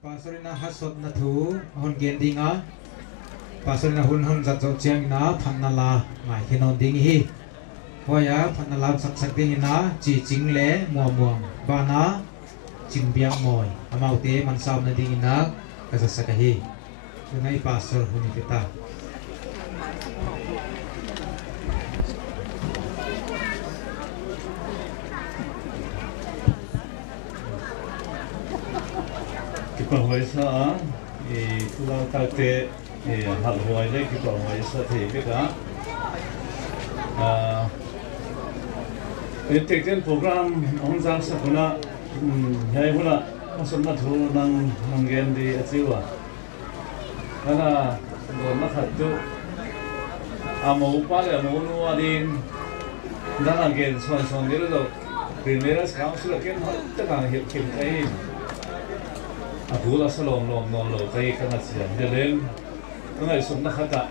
Pasolina hasot na thu hon gen dinga pasolina hun zat zo chiang na phanala ngai hinon ding hi hoya phanala sak ding na chi ching le muang bana ching biang moi amaute man saw na ding na ka sa ka hi ngai pasol huni kita Hồi sa tu lao ta te hal huai le ki pa hồi sa the ke ka tekten program ong jang sa kuna hai huna asam na thu nang gen di achiwa kana don na khat tu amo pa le amo nu adin dang again son de lo primera council ken ta ka hiệp kim kai aku lah selom non lo kai kana sia delen ngai sum na khata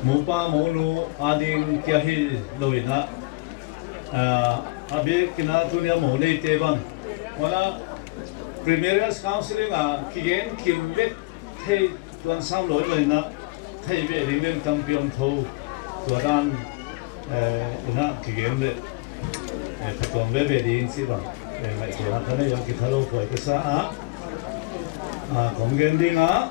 mupa monu adin kya hi loina abe kina dunia mo nei te bang wala primera counseling a kigen kimbe thei tuan sam loi loina thei be ringen champion tho tuan ina kigen le patong be din si bang lại của hắn này yang kita lo koi kesa kongen dinga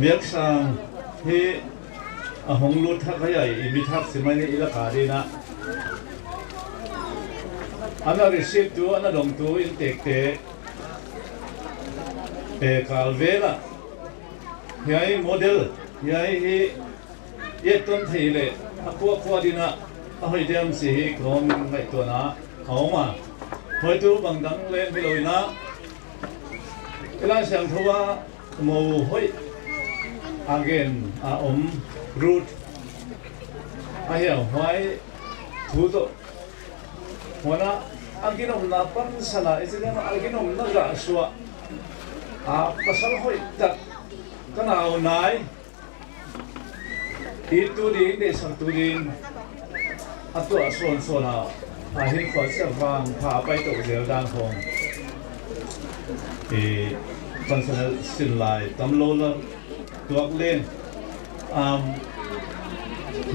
biak sang he hong lut thak hai imi thak simani ila kari na ana receive tu ana dong tu in tek te kalvela yai model yai he ye ton thei le aqua dina ahoi dem si hi krom ngai to na awma hoi tu bang dang len bi loina ila sang thowa mo hoi again root a hiao hoi thu to hona aginom na pan sala isem aginom na ga suwa pasal hoi tak tanau nai itu din de satu din atau son akhir fasa bang pai to de dan hong personal sin lai tam lo la tuak len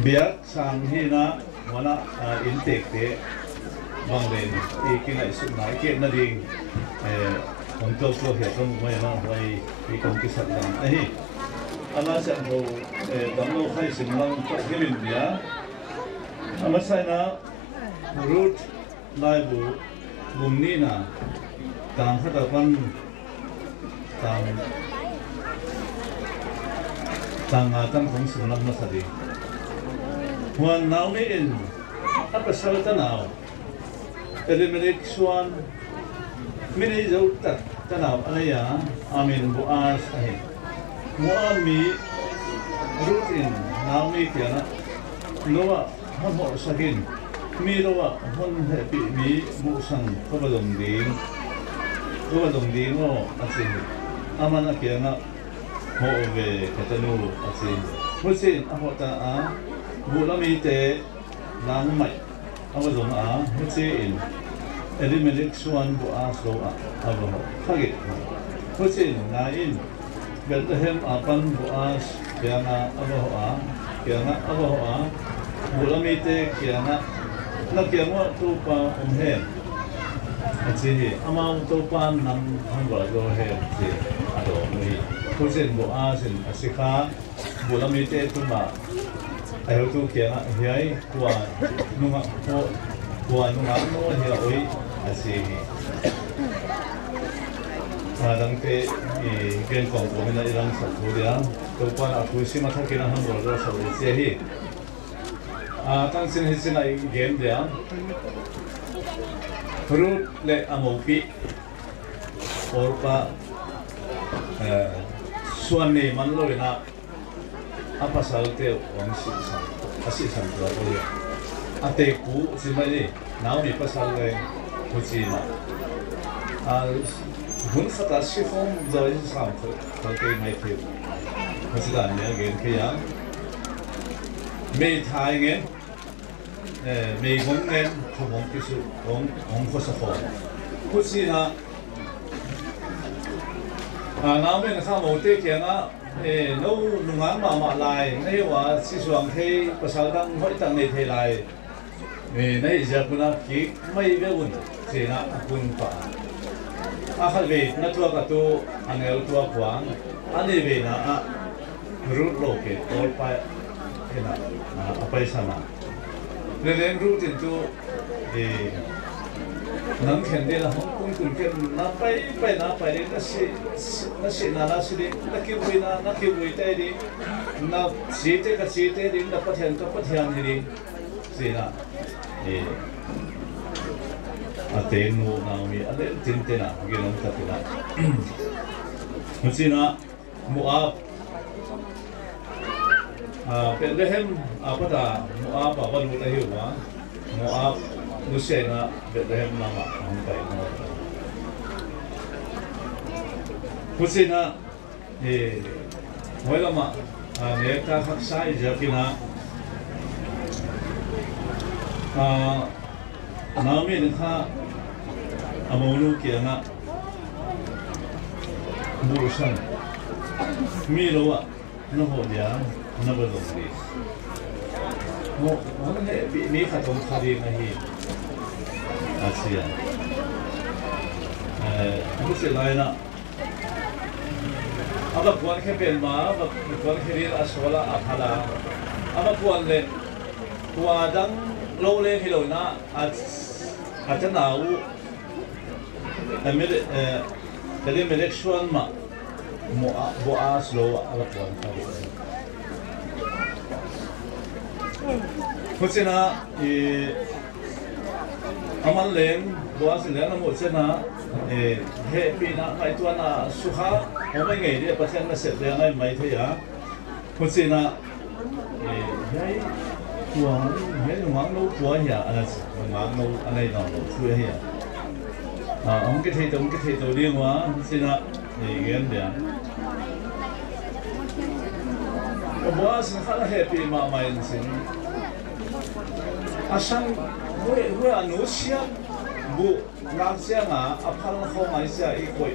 biak sang hi na mana intake te bang len kinai sun nai ke na ding untuk lo he tom mai na vai kong kisat dan ana sa mo damlo khai simlang himin dia amasai na root laibu bumni na tang hadapan tang khong simlang na sadi huan now ni in apa salta now eliminate swan mini zo tat tanaw anaya amin buas ahin Muami rutin naumi tiana loa hamo sakin mi loa hon happy mi musang kabadong din o asin amana kiana mo ove katanu asin musin ahota bulami te nang mai abadong musin elimelek suan bu aslo abo khagi musin nain Bethlehem apan buas kiana abahoa bulamite kiana na kiamo tupa umhe achihi amau tupa nam hangwa go he ti ado mui kusin buasin asika bulamite tuma ayo tu kiana hiai kuwa nunga no hiya oi asihi dang te gen kong ko na ilang sa tudia to pan aku si mata kina han ro sa se hi tang sin ai game dia fruit le amopi or pa suan ni man lo na apa salte on si san asi san to ya ate ku si mai nau ni pasal le kuchina hun sata shifong zoi sam to ke mai the masila ne gen ke ya me thai nge 美工人他们就是红火是好，不是呢那边他们这边啊农安嘛来，那话是说去不少当会当那天来，那些不那几没别问，是那问法。Akal be na tua ka tu angel tua kuang ane be na root loke all pa kena apa sana lelen root itu nang kende la hong kun ken na pai ni na si na si di na ki bui tai di na si te di na pathian di si na aten mo naomi ale tintena gilong tapila musina muab Bethlehem apa ta muab apa lu tahu wa muab musena Bethlehem nama angkai no musina wala ma mereka haksa jakina naomi nikah amonu kiana burusan milowa no hodia no belongri mo mana mi khatom khari nahi asia muse laina aba kuan ke ben ma aba kuan ke ri aswala aphala aba kuan le kuadang lo le hilona aja nau tadi meleksuan ma boas lo ala puan kali Mucina aman lem boas lem mucina happy na kai tuan na suha omai ngai dia pasien na set dia ngai mai the ya mucina yai tuan yai ngang lo tuan ya ana ngang lo anai na lo tu ya ông cái thầy tổ liên hóa xin ạ thì cái anh đấy bố xin khá là happy mà mày xin sang vui anh nuôi xiang bu làm xiang à phal không ai xiang ít quậy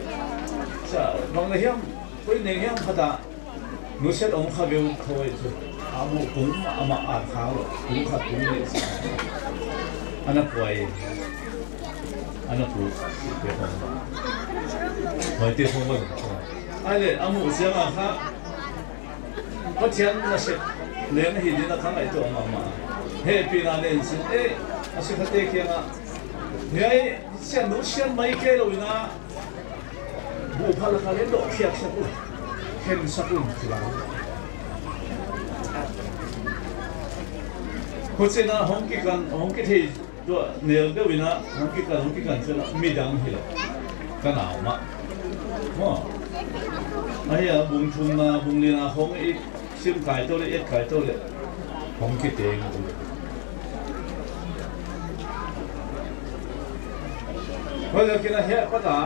sa lòng này hiếm quậy này hiếm thật à nuôi xiang ông khá béo thôi chứ bu cũng mà ăn khao cũng khát cũng này anh quậy anak lu telepon mai telepon ale amu siang ha patian na se len hi dina khang ai to mama happy na len sin ase khate ke na yai sian nu sian mai ke lo na bu phala ka len do khiak sa ku khen sa ku sila ko se na hong ki thi do nel de wina hong ki kan chela mi dang hila ka naw ma mo aya bung thun na bung le na hong i sim kai to le et kai to le hong ki te ko le kina he pa ta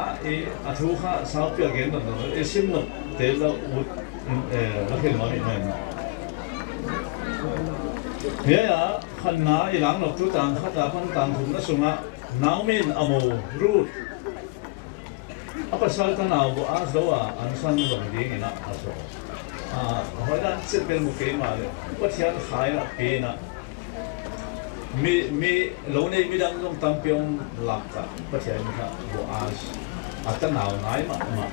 a thu kha sa pya gen no e sim no te la u la khen ma mi mai ya khăn ná ilang lộc tu tang khát ta phân tang thùng nó sung á náo min amo root apa sal ta nào bộ as đâu an san lòng đi nghe na aso hỏi là chết bên một cái mà bất thiện khai là pin na mi lâu nay mi đang trong tâm pion lạc cả bất thiện mà bộ as ta nào nái mà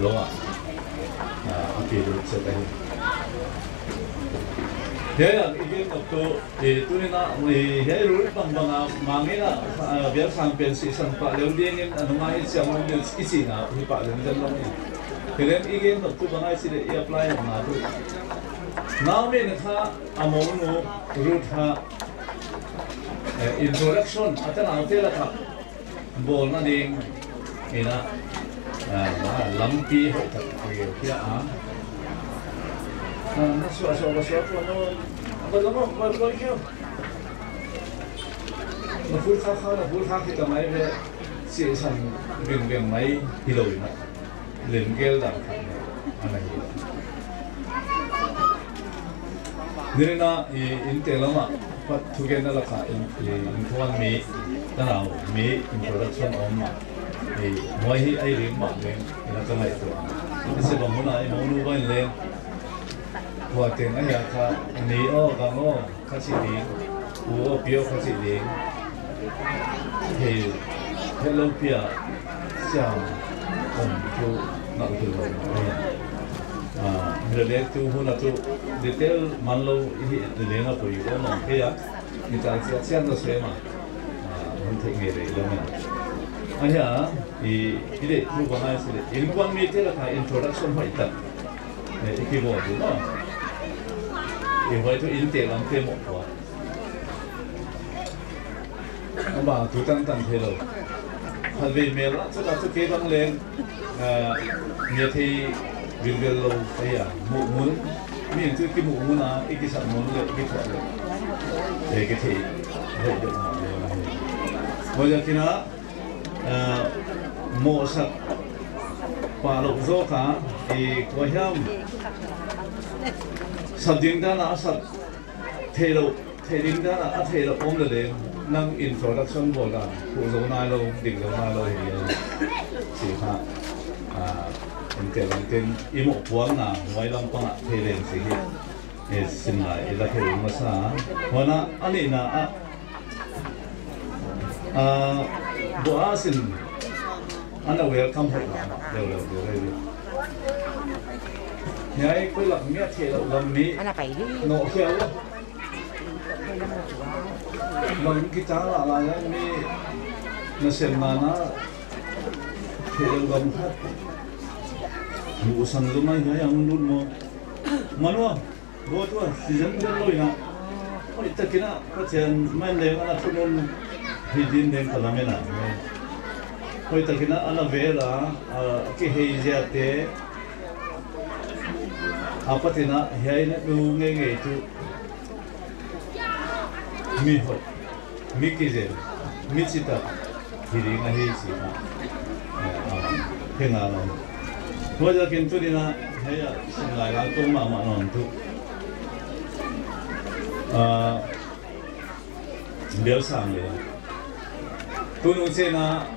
lâu pin root chết đây thế là cái ngọc tu thì tôi nên là người thế rồi bằng mang cái là việc sang biển sĩ sản phẩm lớn điên em nó ngay trong những cái gì nào thì bạn lớn dân lắm thì nên cái ngọc tu bằng ai sẽ để apply mà tu nào mình ha among nó root ha introduction atau nào thế là thật bol nó đi cái là lumpy hoặc thật cái nó xóa nó bây giờ nó bao nhiêu nó phun khá thì tầm ấy về sẽ sang biển máy thì đổi nó lên gel đằng anh này nên là in tiền lắm ạ พัดทุกอย่างนั่นแหละค่ะอินทวันมีตั้งเรามีอินโทรดักชั่นออกมาไว้ให้ไอ้เรื่องบางเรื่องแล้วก็ไม่ตัวนี่สิบางคนไอ้มองดูบ้านเรื่องหัวเตียงไอ้ยาค่ะนี่อ้อกังอ้อข้าศึกลิงหัวเปียวข้าศึกลิงเฮ้เฮลโลเปียเสียงผมทุกนักทุกคนเนี่ยrelate to huna to detail manlo hi lenga pui ko no ke ya ni ta sian no se ma hun thei nge re lo ma aya ide tu ba na se in kwan mi te la ka introduction ho ita ki bo du no vai to in te lam te mo ko ba tu tan the lo hal ve me la cha ta ke bang len ni thi Bilbil lo kaya mun ni itu ki mun na iki sa mun le ki thwa le ke thi he de ma mo ja kina mo sa pa lo zo ka ko hiam sa ding da na sa the ding da na a the lo om le nang introduction bo la ko zo na lo ding zo na lo he si ha Intel imo puang na ngay lang pang helen sige sinai ila helu masa wana ani na boasin ana welcome ho le nhai ko lak mia thela lam mi no khel lam ki ta la ya mi na sen mana thela lam hat Busan rumah yang mundur mo, mana? Buat tu, season dah loi na. Oh, itu kena kerjaan main dengan anak turun hidin dengan kalamena. Oh, itu kena anak vera, kehijate. Apa tina, hari ni nunggu itu mihot, mikizel, micita, hiring ahisi. Kenal. Wajah kintu dina hanya sengai lato mama nontu biasa ni tu nungsi na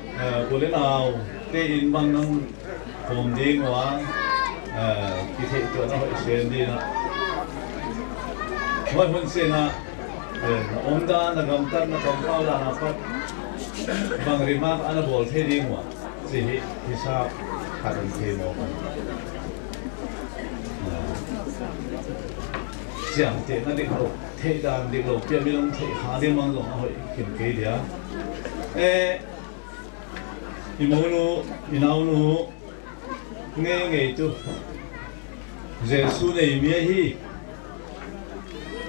boleh nau te in bang nang ponding wa kita itu na hoisen di na wajah nungsi na onda na gamtar na kampau la apa bang rimak ana bol te ding wa sih hisap Kadang temo, siang teh nanti kalau teh dan di kalau dia bilang teh hadir manggung, oh kim kiri dia, inaunu, nge itu, Yesus ni miahi,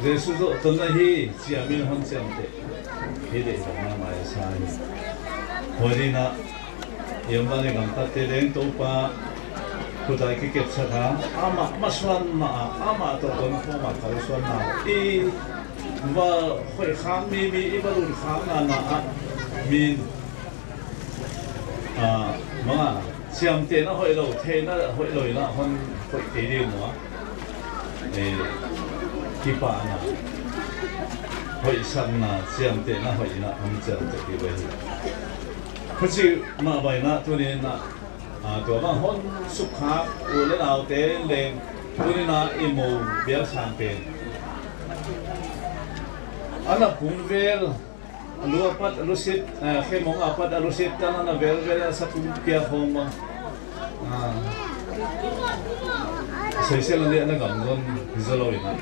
Yesus tu tunahi, siang minhon siang teh, ini nama maya sahih, hari na yang mana gambar tereng topa kudai kikit saka ama maswan ma ama to konfoma kalswan na va khoi kham mi ibalun kham na min ma siam te na hoi lo the na hoi lo na hon khoi te ri mo ki pa na hoi san na siam te na hoi na hon chang te ki we Kecil mak bayi nak tu ni nak, tu abang hon suka ulen auto leng tu ni nak imu biar sampai. Anak punvel, lu apat lusit, kemong apat lusit tanah na bel satu kia hong. Saya nanti anak gamgon hizaloi na,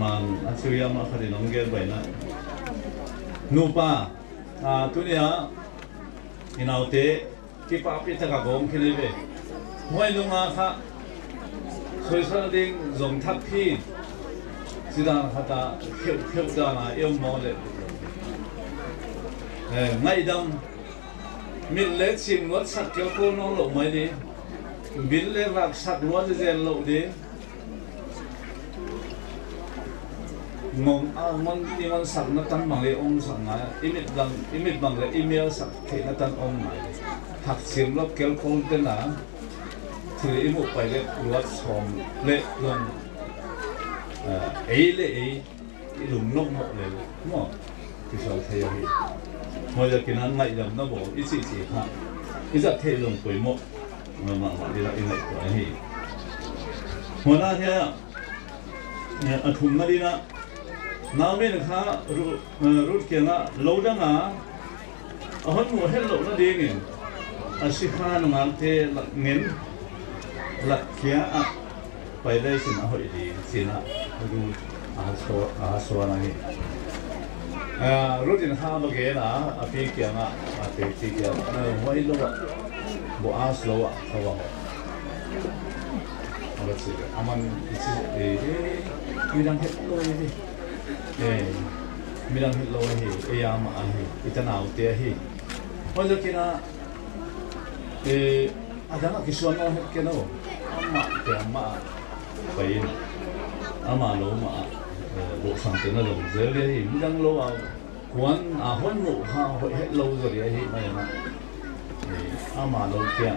mang acuya mak hari nongger bayi nak. Nupa, tu ni ya. Inaute kipa api tagagom kinibe. Huwag nung ka soisal ding zong tapi sidang kata hiu dana yung mole. Ngay dam millet sim wat sakyo ko nong lo may di bille rak sak wat zel lo di ngom mon iman sak na tan mangle om sak na imit mangle email sak ke na tan om na hak sim lo kel kol te na thri imu pai le luat som le lon le lùng lông mộ này đúng không thì sao thầy hi bây giờ cáiนั้นlại làm nó bỏ ít chỉ ha ít giờ thầy lùng quỷ mộ mà đi lại lại của hi hồi nãy thế à thùng nó đi na nào bên khá rút kia na lâu đó à hơn mùa hết lâu nó đi nè sĩ khá nó ngang thế là nghén là kiaไปได้สินะหอยดีสินะดูอาสวนะนี่รถที่ข้ามเกณฑ์นะพี่เกี่ยงอ่ะพี่เกี่ยงไว้โลวะบ่อาสโลวะเขาว่าอะไรสิอามันมีดังเห็ดโลยดิมีดังเห็ดโลยฮิยามาฮิอิตนาอุเตียฮิเพราะฉะนั้นอาจารย์กิชวนเอาเห็ดกันเอาอามาเกี่ยมาไปอามาโลมาบุษสังเกตนะลงเจอเลยมิดังโลอ่ะควันคนหมู่ข้าวเฮ็ดโลก็ได้ฮิไม่นะอามาโลเกี่ย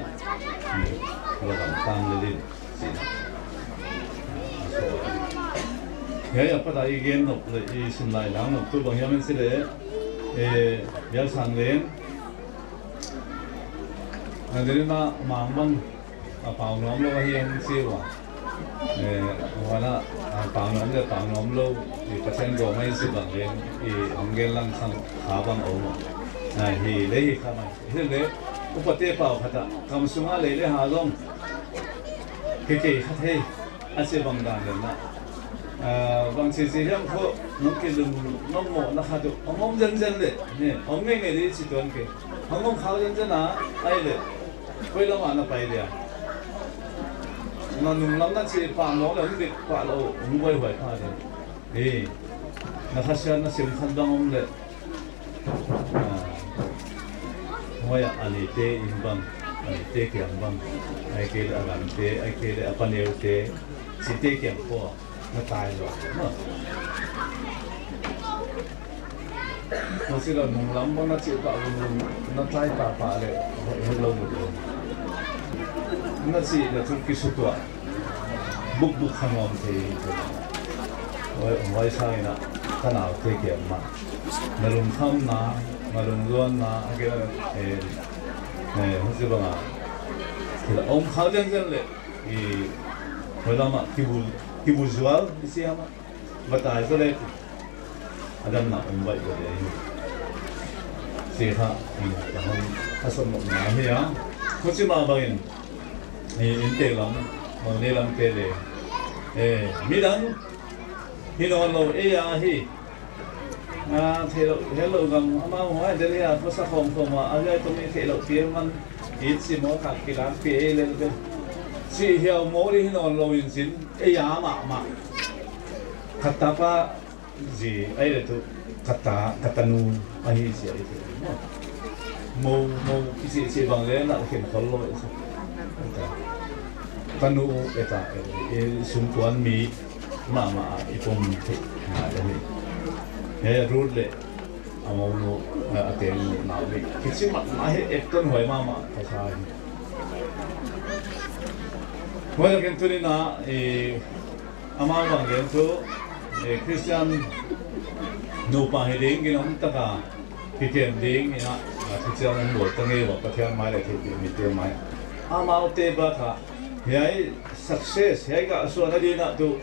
เราทำตามเลยสินะเฮ้ยปัตตานีเกณฑ์นกเลยสินไล่หลังนกตัวบางอย่างมันสิเลยเดี๋ยวสั่งเลี้ยงอันนี้นะมังบังเป่าน้ำแล้วก็เฮียนสิวะวันละเป่าน้ำจะเป่าน้ำแล้วประเทศก็ไม่สิบังเลี้ยงอังเกลังสั่งขาบังเอาหมดฮีเลยข้ามันฮีเลยอุปเทศเป่าขัดคำสุงอะไรเลยหาลงเก๋ๆขัดให้อาเซียบังดานเลยนะบางทีเรื่องเขาน้องกินน้องหมอนะครับดูห้องเจนเลยเนี่ยห้องเงี้ยเลยสิตัวนี้ห้องเขาเจนนะไอ้เลยไปแล้วมันไปเลยนั่นนุ่มล้ำนั่นสิป่าหมอเลยนี่ป่าเราหุ่นไวไวพาเลยนะครับเชื่อนะสิ่งขันดังเลยว่าอันนี้เตะอินบังอันนี้เตะเกี่ยงบังไอ้เกลืออะไรเตะไอ้เกลือปันเอวเตะสิเตะเกี่ยงพ่อnó tài rồi, nó chỉ là nung lắm, nó chịu tạo nó tai bà đấy, hơi lâu rồi, nó chỉ là chút cái số tuổi, bục hàng ngọn thì, ngoài sang này cái nào thế kia mà, mà lùng thăm na, mà lùng luân na, cái này, không biết bằng à, thì là ông khá dân đấy, thì hồi đó mà ki visual isi ama batai so le adam na umbai go de se ha ni ta hon asom mo na he ya ko chi ma bangin in te lam mo ne lam te le mi dan hi no lo e ya hi thế lo gam ama ho de le ya ko sa khom ma a le to mi the lo pi man it si mo ka ki lan pi le le si hiao mo đi non lo in sin e ya ma kata pa gì ấy là tụ kata nu ai gì ấy mo cái gì bằng đấy là hiện khó lỗi kata nu eta xung quanh mi mà ipom mà đấy he rule le amo no aten nào đi cái gì mà hết ton hoài mà phải sao bây giờ cái tuổi na ama bang cái tuổi Christian nô pa hay đến cái nó tất cả cái tiền đến cái na Christian nó nổi tăng nghe và cái thiên mai lại thì bị tiêu mai ama ote ba tha hay success hay cái số này đi na tu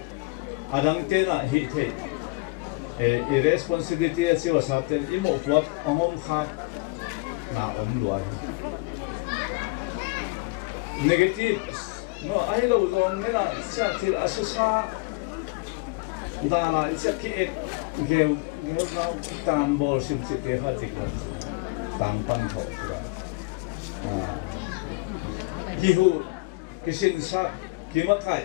adang te na hi the irresponsibility là siêu sát tên imo quát ông khác na ông đuổi negative nó ai lâu rồi nên là sẽ thì là số xa ta là sẽ khi nghèo nào tam bol sim sẽ thế hết thì tam pan thọ rồi hiu cái sinh sát cái mất cái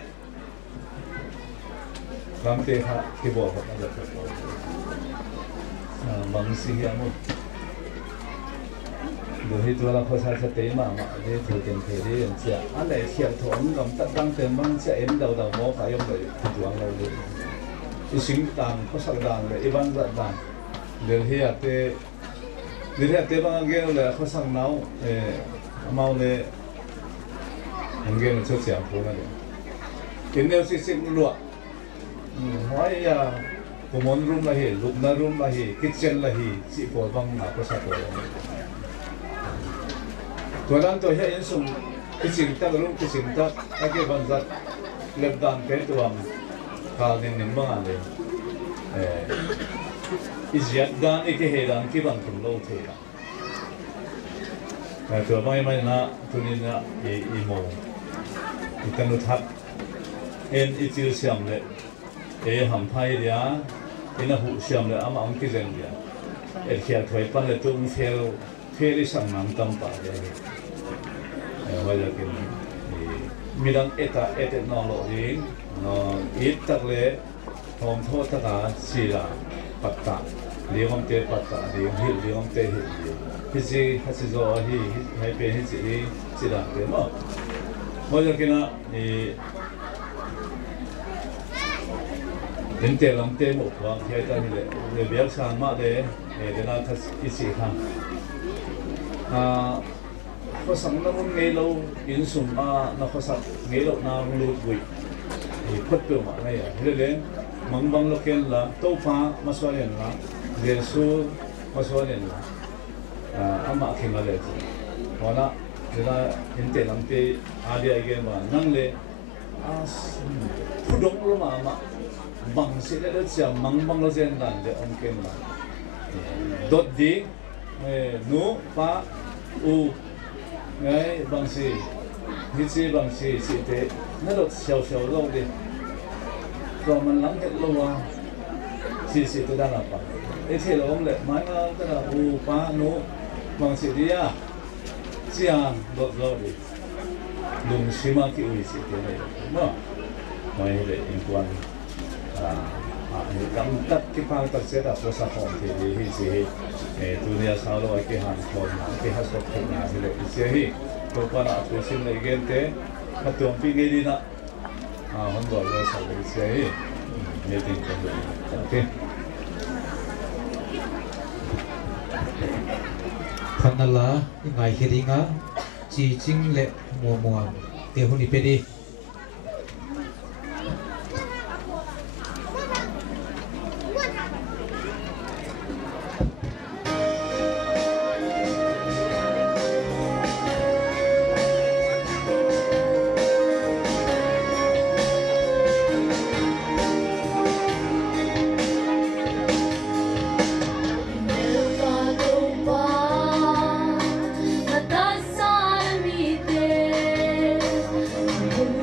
làm thế ha cái bộ học là bằng sinh hiểm một rồi thì tôi là khó sai thế mà để thời gian thế đấy anh chị anh này hiện thoáng cầm tất đăng tiền bằng sẽ em đầu mỏ phải用để chuang lâu đi cái sinh tàng có sắc đàn để iban giật đàn để hiện thế bằng cái là có sắc nấu mau để anh cái là cho chèn phố này cái nêu xịn luộc hỏi common room lahi lukna room lahi kitchen lahi si po bang na ko sa to tuan to he in sum kitchen ta room kitchen ta age banzat lebdan pe tuam kal nin nin bang ale iziat dan ike he dan ki ban kum lo the to mai na tunin na i mo itanu thap en itil siam le ham phai dia ina hu siam le ama ang ki zen dia khia thoi pan le tum pheli sang nam tam pa dia wa ja kin midang eta no lo ding no it tak le hom tho ta ka sila patta liom te patta liom te hi ji hasizo hi hai pe hi ji sila te mo wa ja kin đến tiền làm tiền một vòng thì ta thì biết sang mà để nó thật ít gì ha có sang nó muốn nghe lâu in sum nó có sang nghe lâu nào luôn vui thì phật biểu mà này thế nên mong bằng lúc kia là tô pha mà xóa liền là Giêsu mà xóa liền là ama khi mà lấy hoặc là thế là đến tiền làm tiền ai cái mà năng lệ phụ động luôn mà bang sila đó siya mang lo zen dan de om ken la dot di nu pa u ngai bang si bang si te na dot xiao lo de ko man lang het lo wa si to da la pa e the lo om le mai na ta la u pa nu bang si dia sia dot lo de lung sima ki u si te ne ma mai le in quan cầm tất cái phang tất sẽ là số sản phẩm thì hi gì dunia sao lo cái hàng thôn cái hạt sốt thịt nào thì sẽ hi tôi quan là tôi xin lấy gen thế hạt tuồng phi nghe đi nè hôm rồi rồi sao thì sẽ hi nghe tin cho mình ok phần là ngày khi đi ngã chỉ chính lệ mùa tiêu hôn đi bên đi Hãy subscribe cho kênh Ghiền Mì Gõ để không bỏ lỡ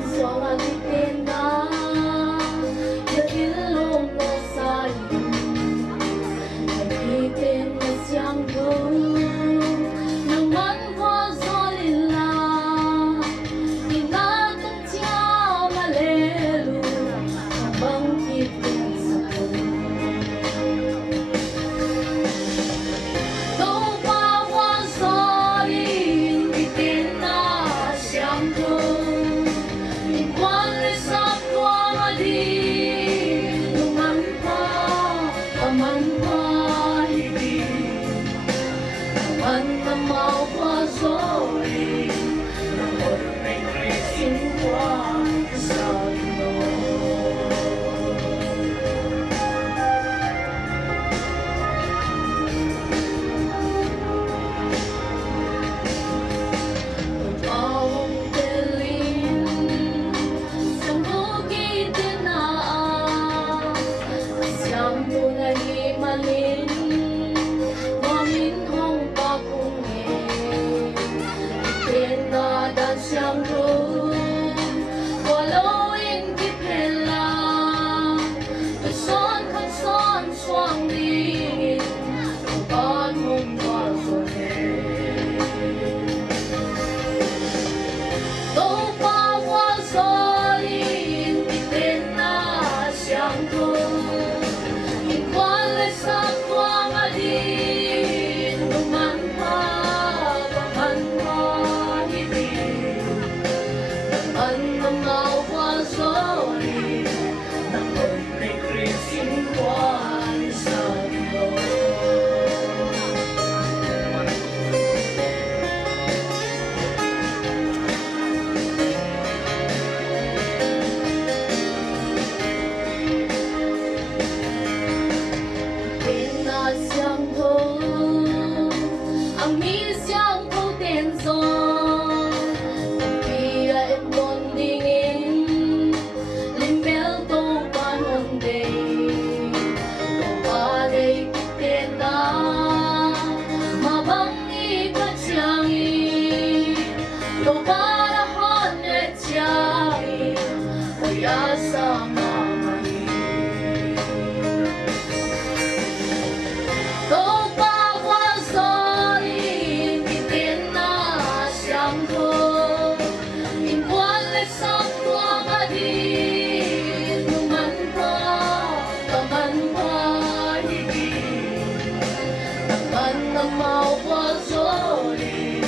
能冒化作雨，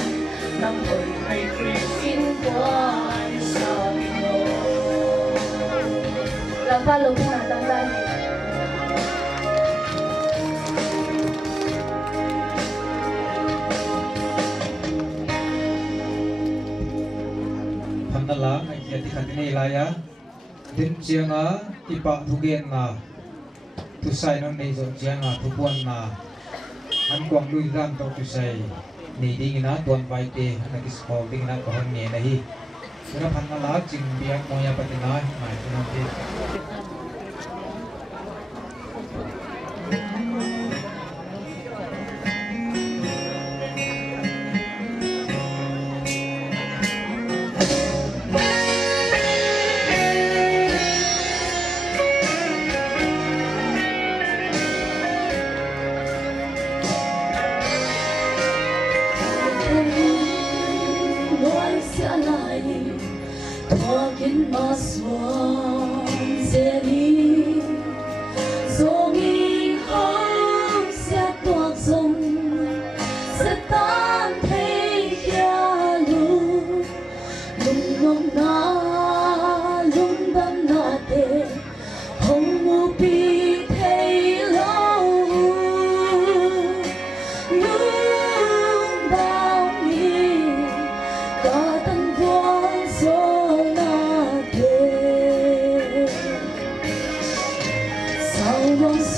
能回归心关上路。让巴鲁平安当在你。 Panala ay kaya di kanina ilaya din siya nga ipa tugen na tusay non nei zon siya nga tupuan na an kwang lui ram to tusay ni ding na tuan bai te nagis ko ding na ko han ne nahi kaya panala jing biak mo ya patina mai no te Hãy subscribe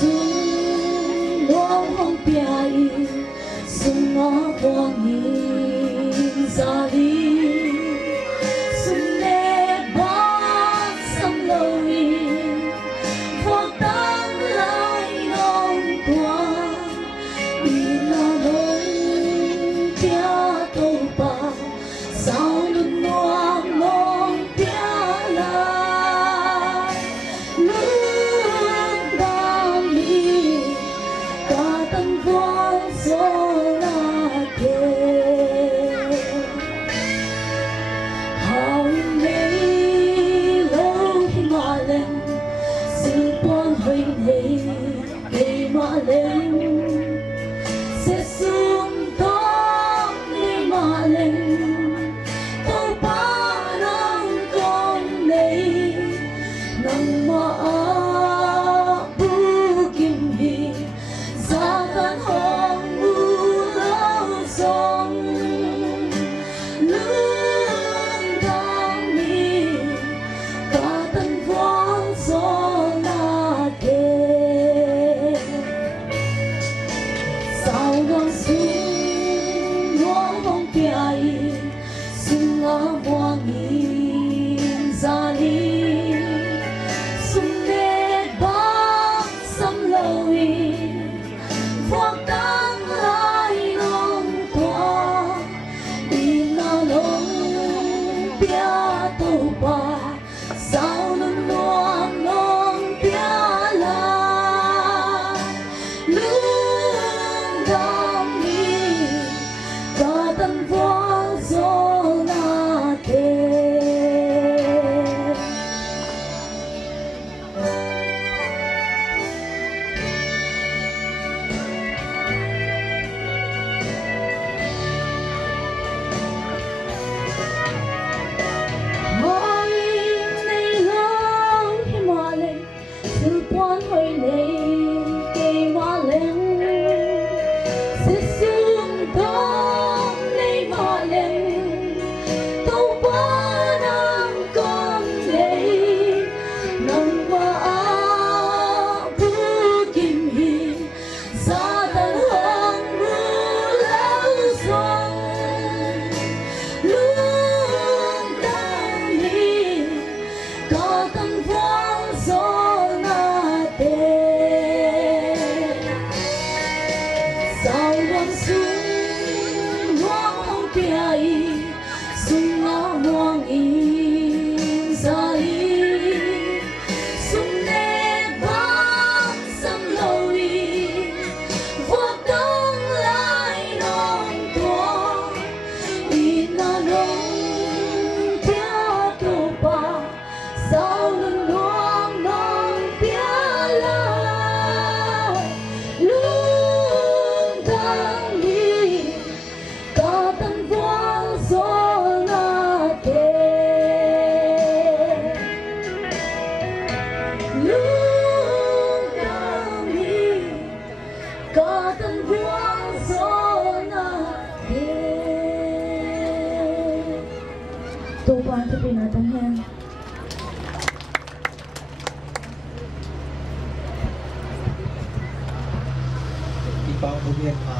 bang bumian na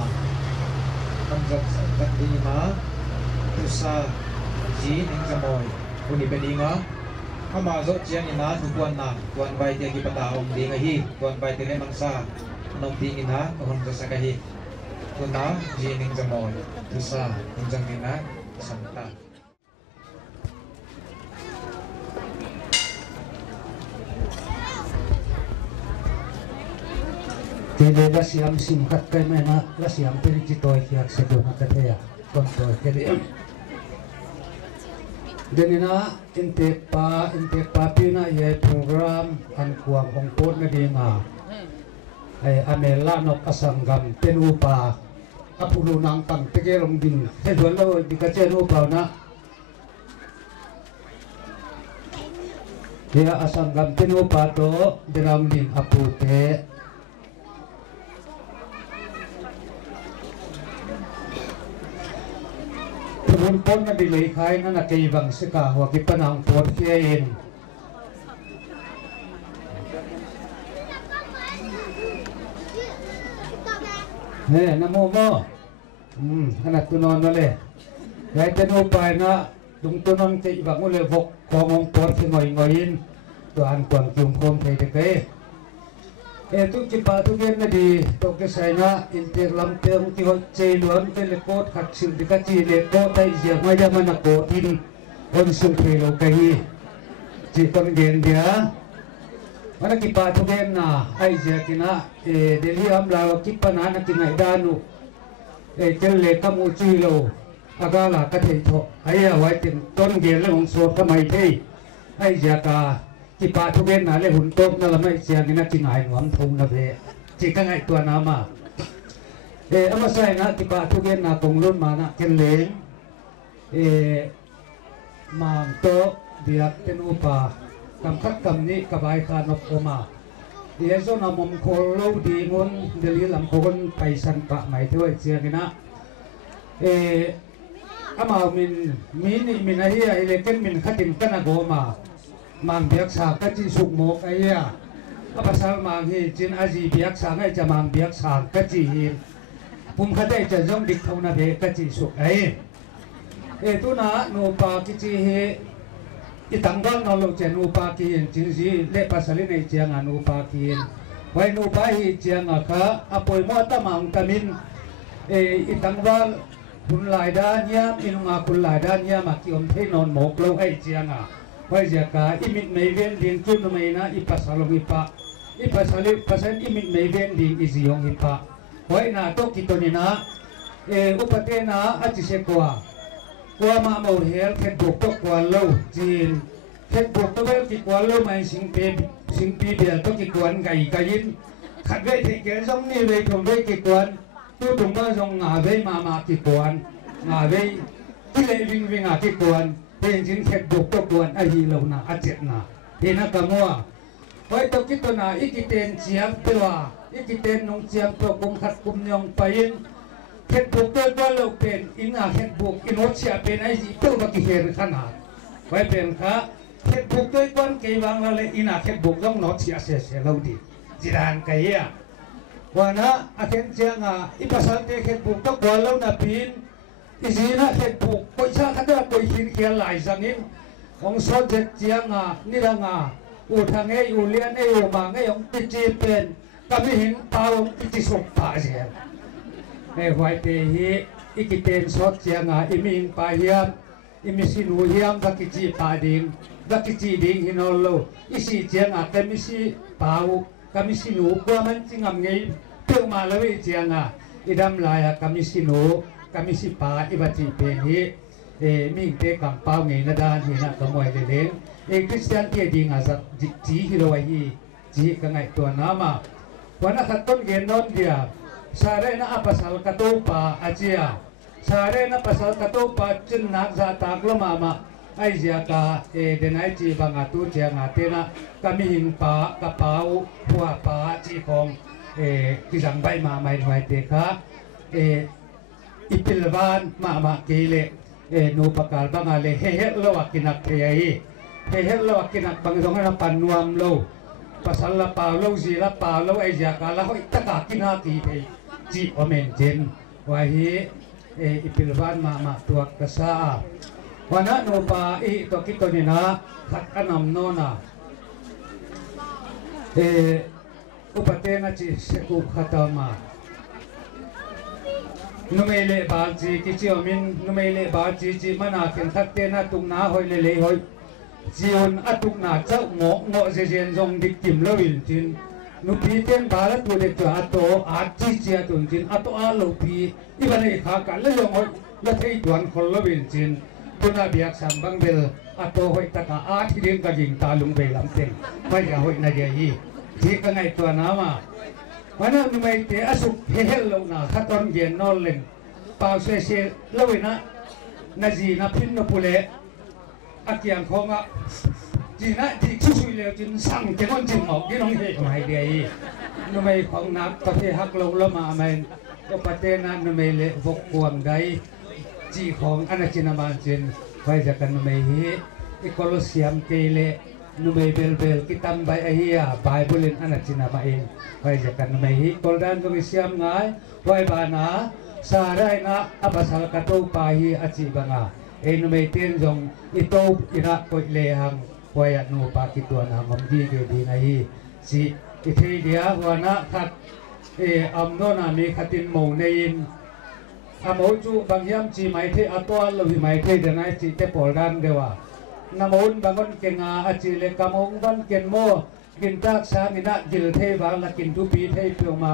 manjak sankat di na tusa ji ning jamoy uni bedinga ama zo chiang ina tuan na tuan bai te ki pata om ding hi tuan bai te le mangsa nom ding ina hon zo sakahi tuna ji ning jamoy tusa ning jang ina santa Kede la siam simkat kay mena la siam pericitoy kiyak sa doon na kataya kontoy kede denina inte pa pina ye program an kuang hongpot na dinga ay amela no kasanggam tenupa apulo nang tang tegerong din hedon lo di kacheno pa na dia asanggam tenupa to diram din apute pon na delay kay na nakaibang sika wag ipanang pot kiyain namo mo anak tunon wale dahil tinupay na dung tunon kay ibang uli vok komong pot ngoy-ngoyin tuan kuang kiumkom kay dekay eto kipa tugen na di toke saya inter lampeng tihot celuan ke lekot haksil dikaci lekot tay siya ngaya manako in onsung kilo kahi cikon gen dia mana kipa tugen na ay siya kina deli amlaw kipa na kinay danu kelle kamu cilo agala kathito ay awaitin ton gen lang sot kamay tay ay siya ka kipa tugen na le huntok na lamay siya gina kinay ngam thong na be chika ngai tua nama ama sai na kipa tugen na konglun mana kenleng mang to biak tenupa kam khat kam ni kabai khanop oma yeso na mom kholo dingon deli lam khon paisan pa mai thoi siya gina ama min ahi ileken min khatin kana goma mang biak sa kachi suk mok aya apasal mang hi chin aji biak sa ngai cha mang biak sa kachi hi pum khadai cha jong dik thona be kachi suk ai tu na no pa kichi hi itanggal no lo chen no pa ki chin si le pasali nei chiang anu pa ki wai no pa hi chiang kha apoi mo ta mang tamin itanggal kun lai da nya inunga kun lai da nya ma ki om thei non mok lo ai chiang wai jaka imit mei ven ding chun mai na ipasalong ipasali pasan imit mei ven ding iziong ipa wai na to kitonina upate na achise kwa ma mau hel phet bok to kwa lo jin phet bok to bel ki kwa lo mai sing pi bel to ki kwan gai kain khat gai the ke song ni ve thong ve ki kwan tu tung ma jong nga ve ma ki kwan nga ve ki le ving a ki kwanเป็นจินเข็ดบุกตะกวนไอฮีเหล่านาอาเจ็ดนาเห็นกะมัวไว้ตะกิตนาอีกิเตนเจียงเปล่าอีกิเตนนงเจียงตัวกุมขัดกุมยองไปอินเข็ดบุกตัวก็เราเป็นอินาเข็ดบุกอินโอเชียเป็นไอจีตัวบักเฮรขนาดไว้เป็นค่ะเข็ดบุกตัวก้อนเกยวังละอินาเข็ดบุกต้องนอเชียเสียเราดีจีรานไก่ยวันน่ะอาเข็ดเจียงอีภาษาเตเข็ดบุกตัวกวนเราหน้าปีนอีจีน่ะเห็ดผูกไปชาติก็ไปหินเขียนหลายสังนินของโซเจ็ดเจียงนี่ละอูทางอูเลียนอูมาของติจีเป็นก็ไม่เห็นตาองติจิสุกป่าเสียไอ้ไว้เตหีอีกิเตนโซเจียงอีมิงป่าเฮียมอีมิสินูเฮียมดักจีป่าดิ่งดักจีดิ่งฮินอลโลอีสีเจียงก็มิสิป่าวก็มิสินูกว่ามันจริงงไงเพิ่งมาแล้วเจียงอีดำลายก็มิสินูkami si pa iba ci peni ming te kam pau ngai na dan hi na kamoi le leng Christian ke ding azat ji hilo hi ji ka ngai to nama wana khaton gen non dia sare na apasal katopa achia sare na pasal katopa chin nak za tak lo mama ai zia ka denai chi banga tu chia nga te na kami hing pa ka pau hua pa chi khong ki jang bai ma mai hoi te kha ipilvan mama kile no pakal bangale he lo akinak thei he lo akinak bang dong na panuam lo pasal la pa lo zira pa lo ai ja ka la hoi taka kina ti thei จีอเมนเจนวาฮีอิปิลวันมาตัวกษาวันนั้นโนปาอีตัวกิตนินะขัดอันนำโนนะอุปเทนจิเสกุขัดมานุเมเลบาจีกิจิอมินนุเมเลบาจีมานาเข็นทักเตนะตุงนาหอยเลหอยจีออนอตุกนาเจ้าโง่เจนจงดิกิมเลวินจินนุพีเตนบาลตัวเด็กตัวอัตโตอาจีเจียตุนจินอัตโตอาลูพีอีวันนี้ขากันเลยหอยละเทยตวนคนเลวินจินตัวนาเบียกสัมบังเบลอัตโตหอยตะกาอาที่เรียนกับยิงตาลุงเบลลำเต็งไม่จะหอยนาเดียยีที่กันไงตัวน้ำมาวันนั้นนุเมเตอสุกเฮลลงนาขัดตอนเย็นนอนเล่นป่าวเสียเลวินะนาจีนาพินนปุเลอาเกียงของอ่ะจีน่ะที่ช่วยเลยจินสั่งเจ้าคนจินออกที่น้องเฮไม่ได้นุเมของนักประเทศฮักลงละมาเมนก็ประเทศนั้นนุเมเละวกกวงได้จีของอนาจินาบานจินไปจากกันนุเมฮีอีโคลเซียมเกเลนุเมเบลกิตัมใบอาฮียไบเบิลอนาจินามาเองไปจากกันนุเมฮีโคลดันตรงเซียมง่ายไว้บานาสาไรนะอับสัลกะโตปาฮีอาจิบังอาเอ็นเมเตนจงอิโตอิระโกเลหังวายนูปากิตัวนามัมดีเกดีนาฮีสิอิเทเดียหัวนะขัดอัมโนนามีขัดินโมเนยินอโมจูบางยามจีไม่เทอตัวลวิไม่เทเดนัยจีเตปอลดันเดวานามอุนบางคนเก่งอาจิเลกามงวันเก่งโมกินตักสามินะกิลเทบางละกินทุปีเทเปียวมา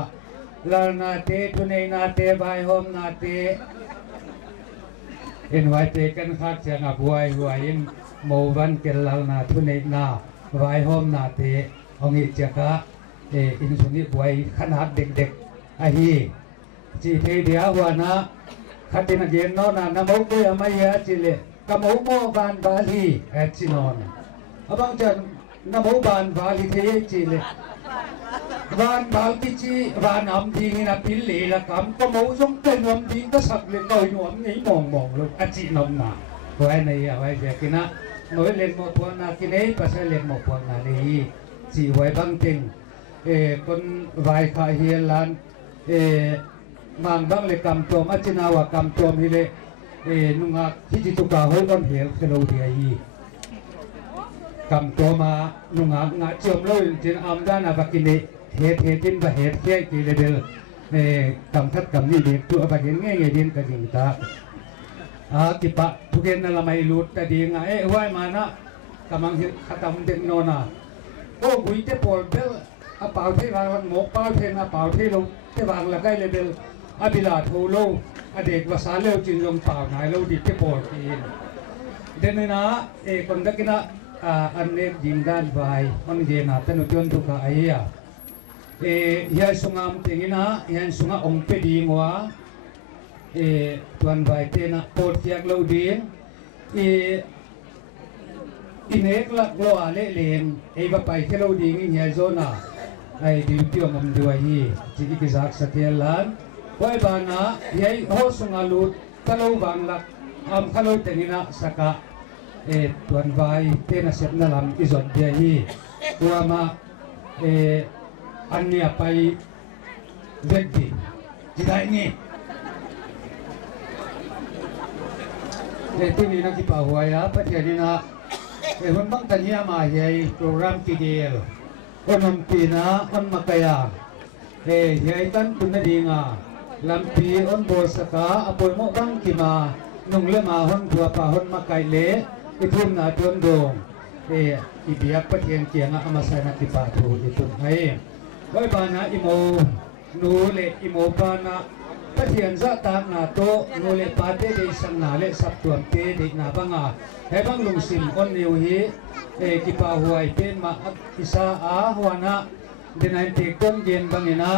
ลานาเตทุเนนาเตบายโฮมนาเตเอ็นไว้เตกันคักเสียงบวยหวยโมวันเกลลานาทุเนนาบายโฮมนาเตองอิจกะอินสุนิบวยขนาดเด็กๆไอฮีจีเทเดียหัวนะขัดนักเรียนนอนนามกเดียไม่ยาจิเลกามกโมบานบาลีแอจินอนบางจันนามกบานบาลีเทจิเลวานบาลกิจีวานอัมดีนะพิลลีละคำก็มูจงเป็นอัมดีก็สักเล็กน้อยหนุ่มนี่มองลูกอาจีนอมนาไว้ในไว้เจ้ากินะน้อยเล็กหมดพวงนากินเอ้ภาษาเล็กหมดพวงนาเลยจีไว้บางติงคนไว้ข้าเฮียลันมังบางเล็กกำตัวอาจีนาวกำตัวมิเลนุ่งอาที่จิตุกาหอยก้อนเหี่ยวเทโลเดียยีกำตัวมานุ่งงาเชื่อมเลยจินอัมดานาบักินเหตุจินบะเหตุเที่ยกีเลเบลกำทัดกำนี่เด็กตัวบักินง่ายดินกระดิ่งตากิปะทุกเย็นนั่นละไม่รู้แต่ดีไงไหวมานะกำลังขัดตำเด็กนอนนะโอ้กุยเตปอลเบลอาเป่าที่วางหมกเป่าเทนอาเป่าที่ลงที่วางละใกล้เลเบลอาบิลาโทโลอเด็กภาษาเลี้ยวจินลงเป่าไหนเราดิเตปอลกินเดนนะคนดักนะอันเล็กยิงด้านใบมันเย็นนะแต่หนุ่มทุกข์ไอ้ยายันสุงามติงินะยันสุงาองเปดีงัวตัวนใบเตนะโพดเทียกเราดีอินเอกลักโลอาเลเลนบะไปเทเราดีงิยันโซนาไอ้ดิวติวมันด้วยฮีจิกิจักสเตียลันไว้บานะยัยโฮสุงาลุดตะโลบังลักขลุ่ยติงินะสักตัวนใบเตนะเสพนาลัมอิจดเดียฮีตัวมาอันนี้ไปเด็กดีจีได้นี่ที่นี่นักที่ป่าวายประเทศนี้นะคนบางท่านเนี่ยมาใหญ่โปรแกรมที่เดียวคนนำปีนะคนมาขยาใหญ่ตั้งคุณดีงาลำปีอนโบสกาอภัยโมบังกิมานุ่งเล่มาหนทัวป่าหนมาไกเละอีทุ่มนาทวนโดงอีเบียกประเทศเกียงอามาใส่นักที่ป่าถูอีตุนให้ไว้บานะอิโมนูเลอิโมบานะประเทศจะตากนาโตนูเลปาเตเดสังนาเลสับตัวเตเดนาบังอาให้บังลุงสิมคนนิวฮีกิปาหวยเป็นมาอิสาอาหัวนะเดนันติก้นเย็นบังเนะ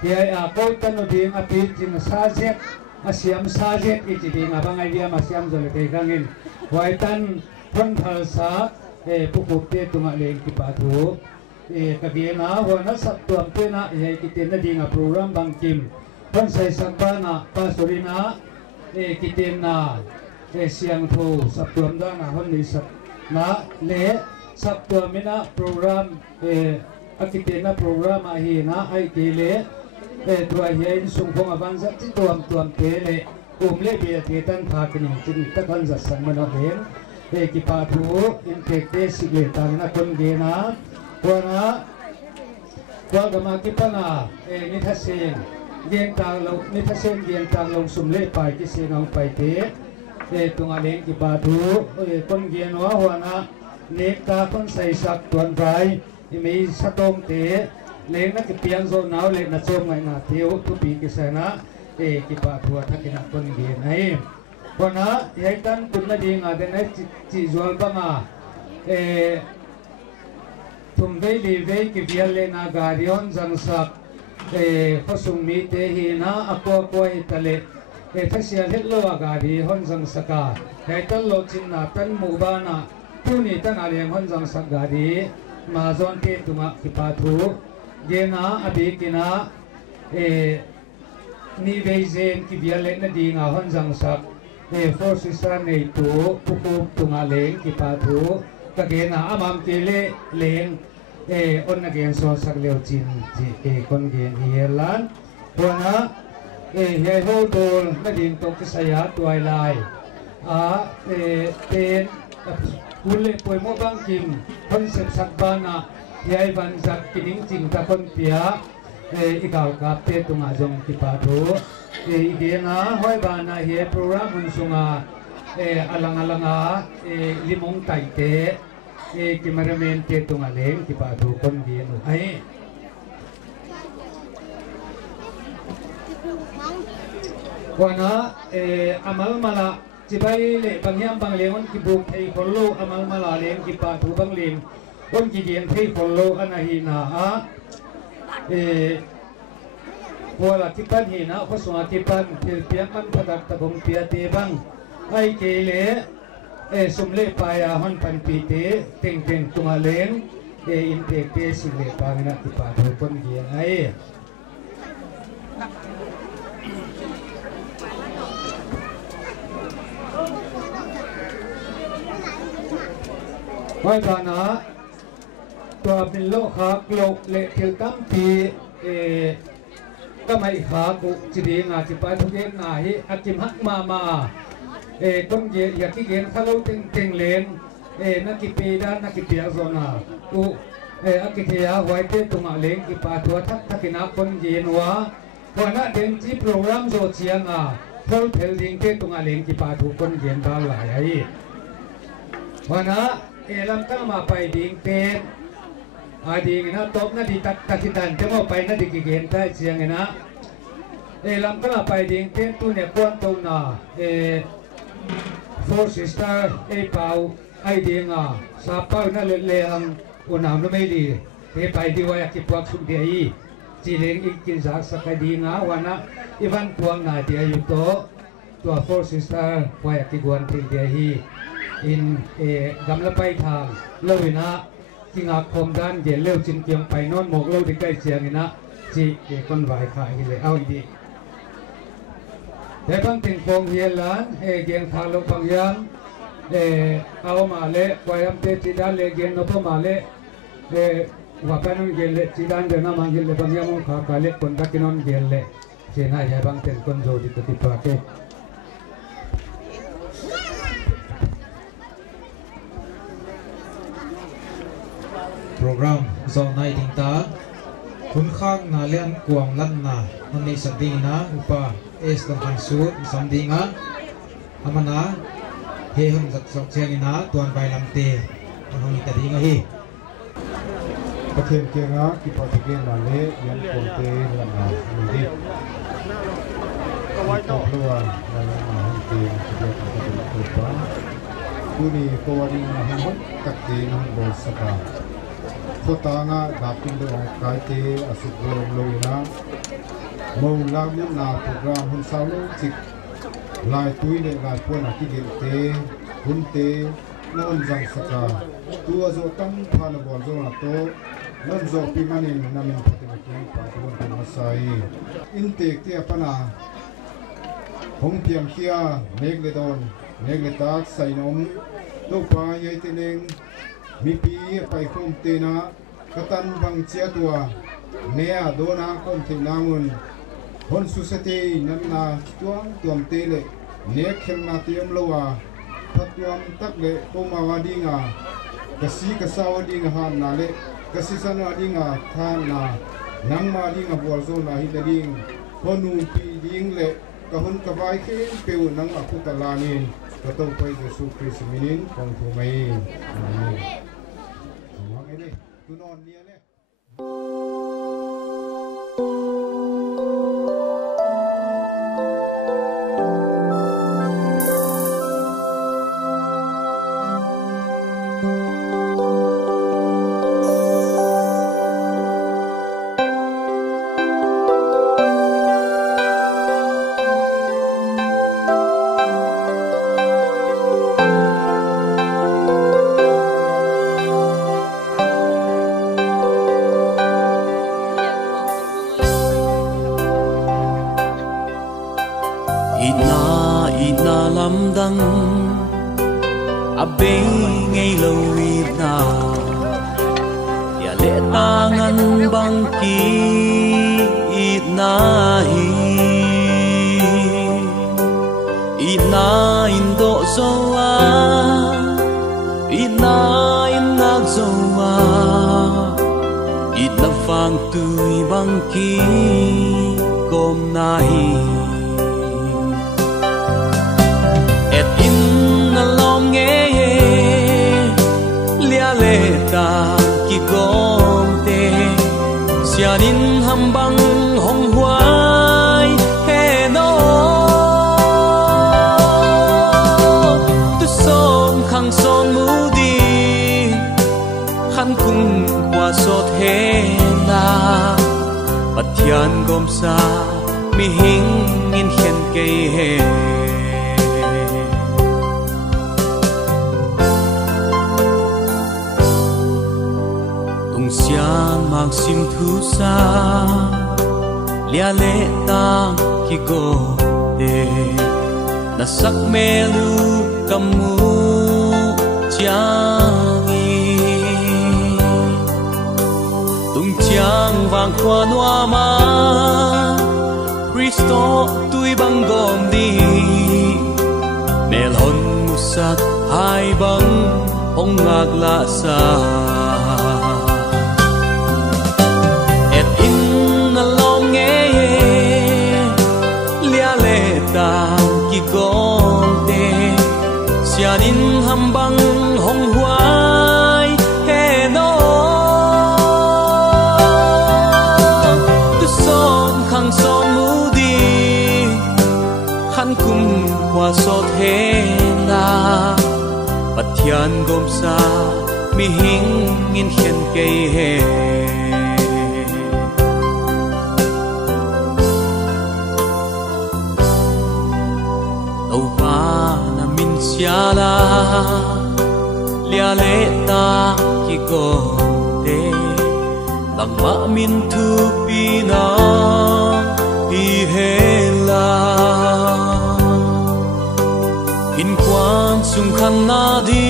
เฮียอาโกตันดิงอภิจินซาเจกอาเซียมซาเจกอิจิดิงอาบังไอเดียมาเซียมจเลเตกังอินไว้ตันคนทัลซาผู้กุเตตุงะเลงกิปาถูkagina wana sabtuam pena yai kitena dinga program bangkim pon sai sabbana pasurina kitena siang tho sabtuam dana hon ni sab na le sabtuamina program akitena program ahi na ai kele ตัวเฮียนส่งพงอวังสักที่ตัวเตเลยเล่เบียเตตันพากันจึงตะกันจัดสังมันเห็นกิปาทูอินเทคเตสิเลตังนะคนเกนะตัวนะตัวกมากิปนานิทัศเซนเกียนตางลงนิทัศเซนเกียนตางลงสุ่มเล่ไปกิเซนองไปเตตัวงาเลงกิปาทูคนเกียนหัวนะเนกตาคนใส่สักตัวไรมีสะตงเตเลงนักเปียนโซนาวเลงนักโซมไงนาเที่ยวทุปีกิเซนะกิปาทัวทักนักคนเกียนให้คนนะยัยตันคุณนาดีงาเดนจีจวลบังอาทุมเวลีเวกิวิลเลนาการิออนจังสักข้อสุมีเตหีนะอควาอิตาเลทัศน์เฮลโลอาการิฮอนจังสักายัยตันโลจินนาตันมูบานาตุนีตันอาเลียงฮอนจังสักการิมาจอนเตตุงะกิปาทูเกนะอบิกินะนี่เวเซนกิวิลเลนาดีงาฮอนจังสักฟอร์ซิสตาในตัวผู้คุมตุงาเลงกิปาทูกะเกนะอามามเกเลเลงอนนักเรียนสอนสักเลี้ยวจินคนเรียนเฮียลันตัวนะเฮียโฮโดลนักเรียนตกสยามตัวลายเป็นคุณเล่ป่วยโมบังกิมคนเสพสักบ้านะเฮียบันจักกินิงจิงตะคนเปียอีกาวกับเตตุงอาจงกิปาทูอีเดียงาห้อยบานะเฮียโปรแกรมมุนสุงาอลังลิมงไตเตกิมารเมนเตตุงาเลงกิปาทูคนเดียนุไอวันน่ะอามัลมาลาจิบายเล่บางยามบางเลงวันกิบุกไทยคนโลอามัลมาลาเลงกิปาทูบางเลงวันกิเดียนไทยคนโลอันนาฮีนาวัวละที่ปันหินะเขาส่งที่ปันเพียงมันผดักตะบงเปียเตบังไอเกเลสมเลปายาหันปันปีเตเต็งตุงาเลงอินเตเตสิเลปางนะที่ปาทุคนเกียงไอไว้ตานะตัวเป็นโลหะโกลกเลเทลกัมปีก็ไม่ขากุจีดีงาจิปาทุเกนนาฮิอากิมฮักมาต้องเยียกิเกนข้าเราเต็งเลนนักกิปีด้านนักกิปีอาโซนาอากิเทียไว้เตตุงาเลงกิปาทัวทักกินาคนเย็นวะเพราะนั้นเดนจีโปรแกรมโซเชียงทอลเพลดิงเตตุงาเลงกิปาทุคนเย็นบ้านหลายไอ้เพราะนั้นลำตั้งมาไปดิงเตดีนะตบนะดีตัดที่ดันจะมาไปนะดีกิเกนได้เสียงนะลำก็ไปดิงเต้นตัวเนี่ยกวนตรงน่ะโฟร์ซิสเตอร์เปาไอเดียงสาบเป้านั่นเลยหังอุณหภูมิไม่ดีไปดีว่าอยากกินพวกสุดเดียจีเลงอีกกินจากสักดีงาวันนะอีวันพวงน่ะเดียอยู่ตัวโฟร์ซิสเตอร์ว่าอยากกินกวนทิ้งเดียอินกำลังไปทางเล่านะที่งาคมด้านเย็นเลี้ยวจินเกียงไปนอนหมกเลี้ยวที่ใกล้เชียงนี่นะจีคนไหวขายเลยเอาดีแต่บางสิ่งคงเฮียนล้านเกียงทางลงบางยามเอามาเละไว้ทำเตจิดานเละเกียงนพมาเละว่าไปนั่งเกียงเละจิดานเดินน้ำมันเกียงเละบางยามขาขาเละคนตะกินนอนเกียงเละเจน่าใหญ่บางสิ่งคนโจดิกติปาเกโปรแกรมโซนในดิงตาคุณข้างนาเลียนกวางลันนามันในสัตดีนะอุปาต้องพันสูตรสัมดีงะอามานะเฮหุ่นจัดสกเชียงนะตัวใบลำเตะมันมีแต่ดีงะฮีประเทศเกียงะที่พอจะเกียงมาเละยันโกเตลันนามีดิตัวพลัวลันนาเตียงเดียวกับตัวป้าผู้นี้ตัวนี้นะให้หมดกักเตนะบอสกาโคตางะดับกินดวงกายเตอสุกลงลอยนะมองลามุนาโปรแกรมหุ่นสาวจิกลายตุยเนลายพวนักกิเตหุ่นเตนอนจังสกาตัวโจตั้งพานบอลโจนาโตนั่นโจปีมันเองนั่นเป็นปฏิบัติปฏิบัติเป็นมาใส่อินเตกเตียปนาหงเพียงเคียเนกเลดอนเนกเลตักใส่นมลูกปลาใหญ่เตเลงมีปีไปคมเตนะกตันบังเชียตัวเนียโดนาคมเทนามุน hon society nan na tuam te le ne khem na tiam lowa phatuam tak le poma wadinga kasi kasawadi ha na le kasi sana dinga tha na nang ma dinga bol zo na hi ding honu pi ding le kahun kawai ke peu nang aku talanin katau pai Yesus Kristus minin kong tu mai amin wang ini tunon dia le ngay lâu ít nào ya lệ tangan bangki ít na indo zoa ít na inak zoa ít na phang tui bangki kom nahi et in na long nghe ta ki gom te sianin hambang hong huai he no tu som khang son mu di khan kung qua sot he na pathian gom sa mi hing in khen ke he sian mang sim thu sa lia le tang ki go de na sak me lu kamu changi tung chang vang kwa noa ma Cristo tui bang gom di mel hon musak hai bang hong ngak la sa ki gom te sianin hambang hong huai he no tu son khang son mu di khan kum qua sot he na pathian gom sa mi hing in khen ke he siala lia le ta ki go te lang ma min thu pi na hi hela hin kwan sung khan na di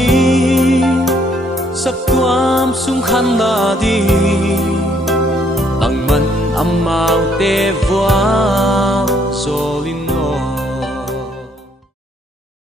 sak tuam sung khan na di ang man amau te vua solin no